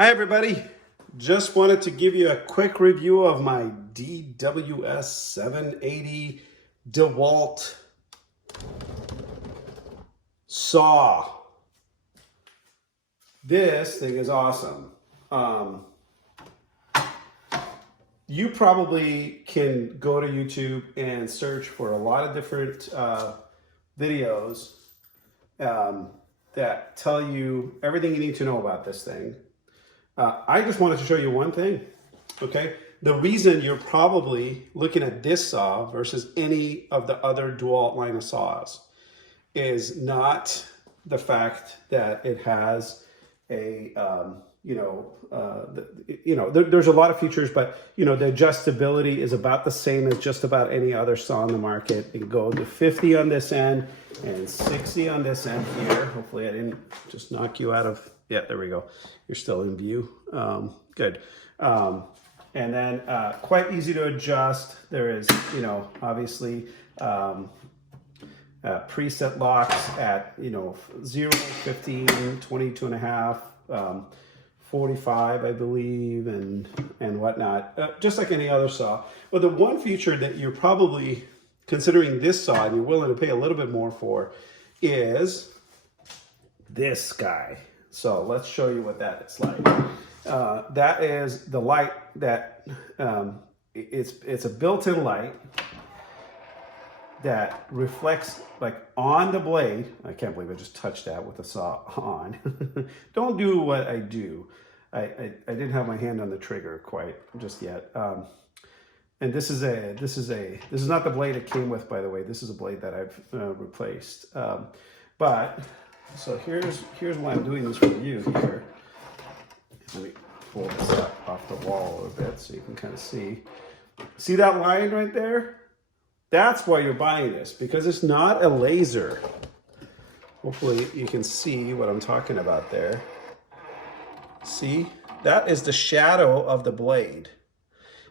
Hi everybody, just wanted to give you a quick review of my DWS780 Dewalt saw. This thing is awesome. You probably can go to YouTube and search for a lot of different videos that tell you everything you need to know about this thing. I just wanted to show you one thing, okay? The reason you're probably looking at this saw versus any of the other Dewalt line of saws is not the fact that it has a, there's a lot of features, but, the adjustability is about the same as just about any other saw on the market. You can go to 50 on this end and 60 on this end here. Hopefully I didn't just knock you out of... Yeah, there we go. You're still in view. Good. And then quite easy to adjust. There is, obviously preset locks at, 0, 15, 22 and a half, 45, I believe, and whatnot, just like any other saw. But the one feature that you're probably considering this saw and you're willing to pay a little bit more for is this guy. So let's show you what that is like. That is the light that, it's a built-in light that reflects like on the blade. I can't believe I just touched that with the saw on. Don't do what I do. I didn't have my hand on the trigger quite just yet. And this is not the blade it came with, by the way. This is a blade that I've replaced. So here's why I'm doing this for you here. Let me pull this up off the wall a little bit so you can kind of see. See that line right there? That's why you're buying this, because it's not a laser. Hopefully you can see what I'm talking about there. See? That is the shadow of the blade.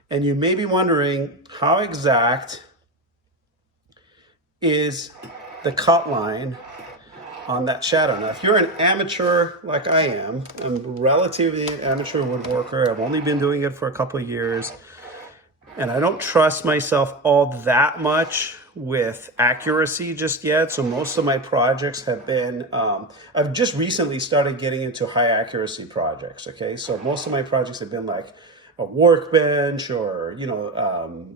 And you may be wondering, how exact is the cut line on that shadow? Now, if you're an amateur like I am, I'm relatively an amateur woodworker. I've only been doing it for a couple of years, and I don't trust myself all that much with accuracy just yet. So most of my projects have been, I've just recently started getting into high accuracy projects, okay? So most of my projects have been like a workbench or,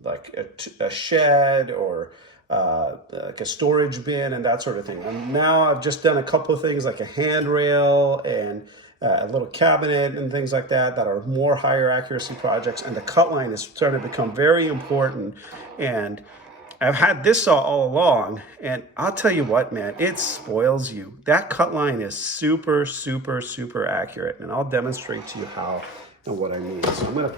like a shed or like a storage bin and that sort of thing. And now I've just done a couple of things like a handrail and a little cabinet and things like that that are more higher accuracy projects. And the cut line is starting to become very important. And I've had this saw all along, and I'll tell you what, man, it spoils you. That cut line is super, super, super accurate. And I'll demonstrate to you how and what I mean. So I'm going to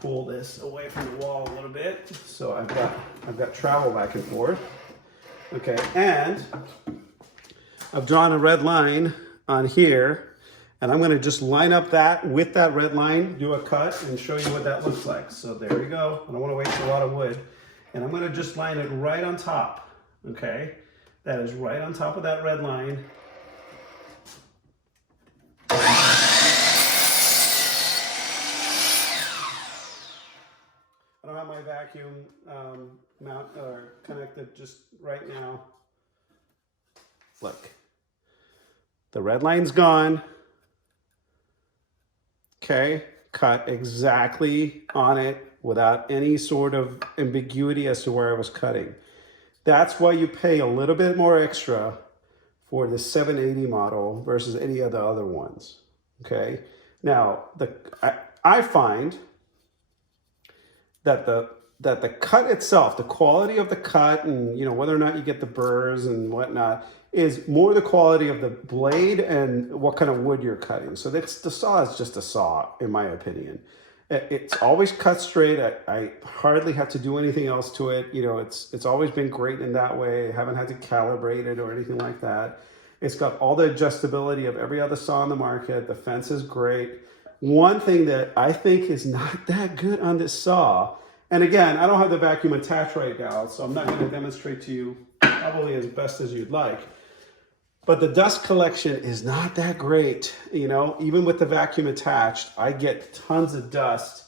pull this away from the wall a little bit. So I've got travel back and forth. Okay, and I've drawn a red line on here, and I'm gonna just line up that with that red line, do a cut, and show you what that looks like. So there we go. I don't wanna waste a lot of wood. And I'm gonna just line it right on top, okay? That is right on top of that red line. I don't have my vacuum mount or connected just right now. Look, the red line's gone. Okay, cut exactly on it without any sort of ambiguity as to where I was cutting. That's why you pay a little bit more extra for the 780 model versus any of the other ones. Okay, now I find that the cut itself, the quality of the cut, and whether or not you get the burrs and whatnot, is more the quality of the blade and what kind of wood you're cutting. So the saw is just a saw, in my opinion. It's always cut straight. I hardly have to do anything else to it. It's always been great in that way. I haven't had to calibrate it or anything like that. It's got all the adjustability of every other saw on the market. The fence is great. One thing that I think is not that good on this saw, and again, I don't have the vacuum attached right now, so I'm not going to demonstrate to you probably as best as you'd like, But the dust collection is not that great. You know, even with the vacuum attached, I get tons of dust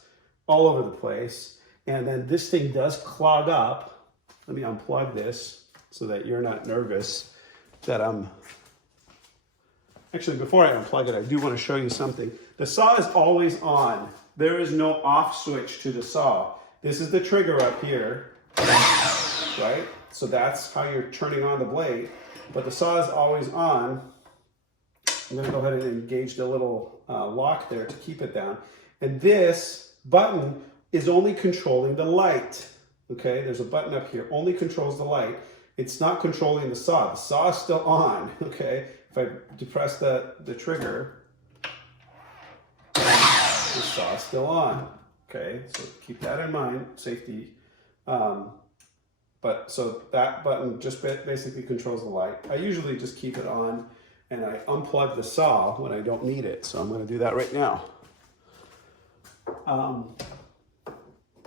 all over the place. And then this thing does clog up. Let me unplug this so that you're not nervous that I'm... Actually, before I unplug it, I do want to show you something. The saw is always on. There is no off switch to the saw. This is the trigger up here, right? So that's how you're turning on the blade. But the saw is always on. I'm going to go ahead and engage the little lock there to keep it down. And this button is only controlling the light. Okay, there's a button up here, only controls the light. It's not controlling the saw. The saw is still on, okay? If I depress the trigger, the saw is still on, okay? So keep that in mind, safety. But so that button just basically controls the light. I usually just keep it on and I unplug the saw when I don't need it. So I'm going to do that right now.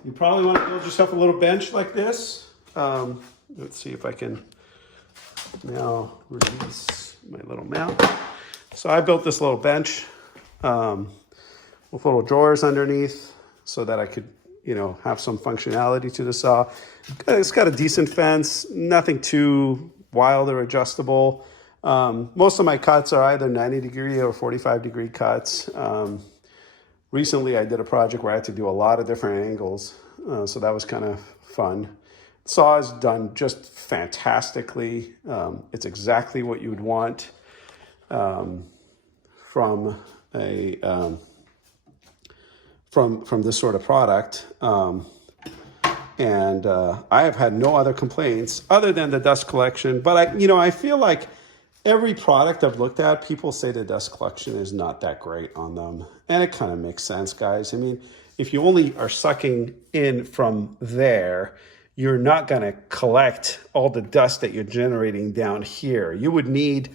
You probably want to build yourself a little bench like this. Let's see if I can now release my little mount. So I built this little bench with little drawers underneath so that I could, you know, have some functionality to the saw. It's got a decent fence, nothing too wild or adjustable. Most of my cuts are either 90-degree or 45-degree cuts. Recently, I did a project where I had to do a lot of different angles, so that was kind of fun. Saw is done just fantastically. It's exactly what you would want from a from this sort of product. And I have had no other complaints other than the dust collection. But I feel like every product I've looked at, people say the dust collection is not that great on them. And it kind of makes sense, guys. I mean, if you only are sucking in from there, you're not going to collect all the dust that you're generating down here. You would need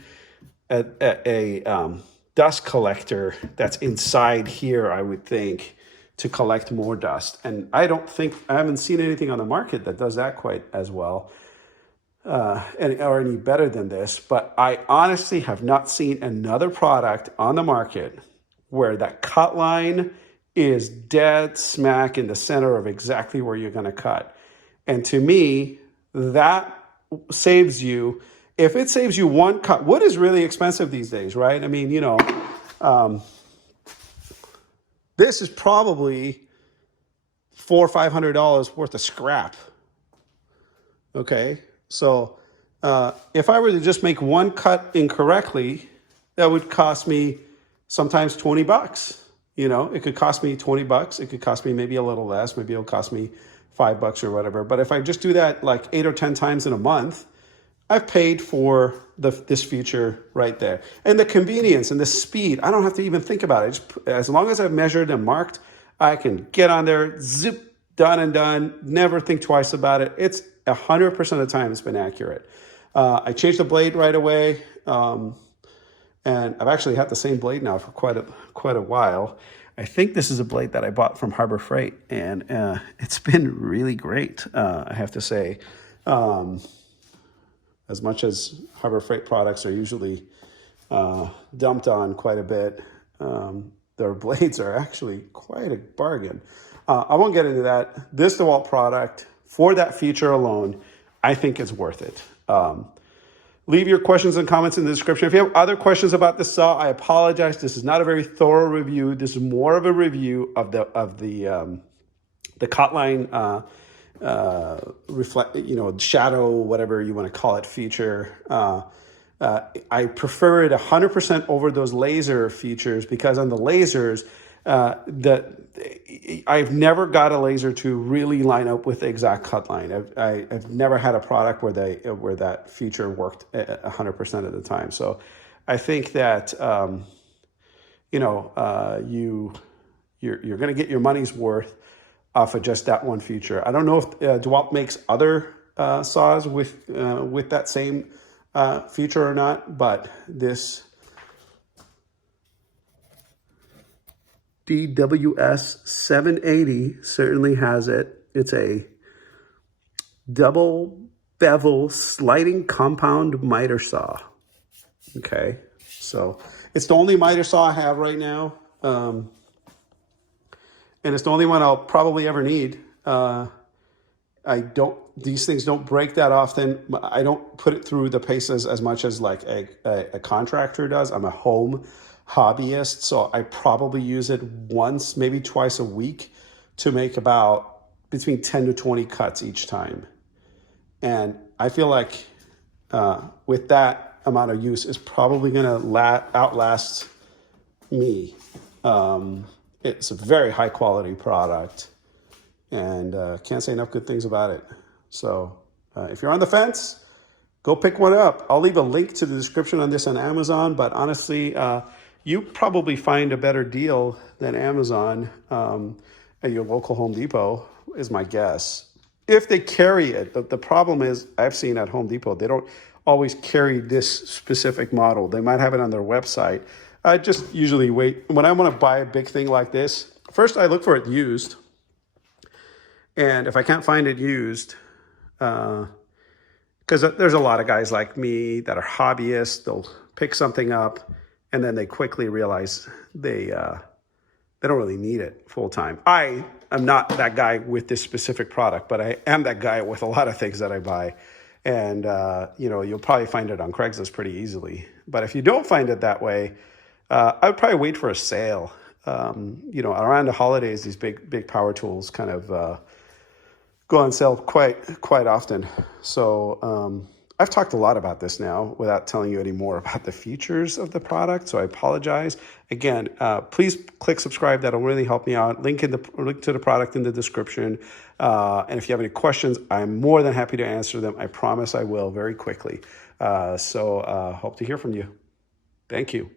a dust collector that's inside here, I would think, to collect more dust. And I haven't seen anything on the market that does that quite as well. Or any better than this, but I honestly have not seen another product on the market where that cut line is dead smack in the center of exactly where you're going to cut. And to me, that saves you, if it saves you one cut, wood is really expensive these days, right? I mean, this is probably $400 or $500 worth of scrap. Okay. So if I were to just make one cut incorrectly, that would cost me sometimes $20. It could cost me $20. It could cost me maybe a little less. Maybe it'll cost me $5 or whatever. But if I just do that like 8 or 10 times in a month, I've paid for this feature right there. And the convenience and the speed, I don't have to even think about it. As long as I've measured and marked, I can get on there, zip, done and done, never think twice about it. It's 100% of the time it's been accurate. I changed the blade right away, and I've actually had the same blade now for quite a while. I think this is a blade that I bought from Harbor Freight, and it's been really great, I have to say. As much as Harbor Freight products are usually dumped on quite a bit, their blades are actually quite a bargain. I won't get into that. This Dewalt product, for that feature alone, I think it's worth it. Leave your questions and comments in the description. If you have other questions about the saw, I apologize. This is not a very thorough review. This is more of a review of the cut line shadow, whatever you want to call it, feature. I prefer it 100% over those laser features because on the lasers, I've never got a laser to really line up with the exact cut line. I've never had a product where that feature worked 100% of the time. So I think that you're going to get your money's worth off of just that one feature. I don't know if Dewalt makes other saws with that same feature or not, but this DWS780 certainly has it. It's a double bevel sliding compound miter saw. Okay, so it's the only miter saw I have right now. And it's the only one I'll probably ever need. These things don't break that often. I don't put it through the paces as much as like a contractor does. I'm a home hobbyist, so I probably use it once, maybe twice a week to make about between 10 to 20 cuts each time. And I feel like with that amount of use, is probably going to outlast me. It's a very high quality product, and can't say enough good things about it. So if you're on the fence, go pick one up. I'll leave a link to the description on this on Amazon, but honestly, you probably find a better deal than Amazon at your local Home Depot, is my guess. If they carry it. The problem is, I've seen at Home Depot, they don't always carry this specific model. They might have it on their website. I just usually wait. When I want to buy a big thing like this, first I look for it used. And if I can't find it used, because there's a lot of guys like me that are hobbyists, they'll pick something up and then they quickly realize they don't really need it full time. I am not that guy with this specific product, but I am that guy with a lot of things that I buy. And, you'll probably find it on Craigslist pretty easily. But if you don't find it that way, I would probably wait for a sale. Around the holidays, these big power tools kind of go on sale quite often. So I've talked a lot about this now without telling you any more about the features of the product. So I apologize. Again, please click subscribe. That'll really help me out. Link to the product in the description. And if you have any questions, I'm more than happy to answer them. I promise I will very quickly. So hope to hear from you. Thank you.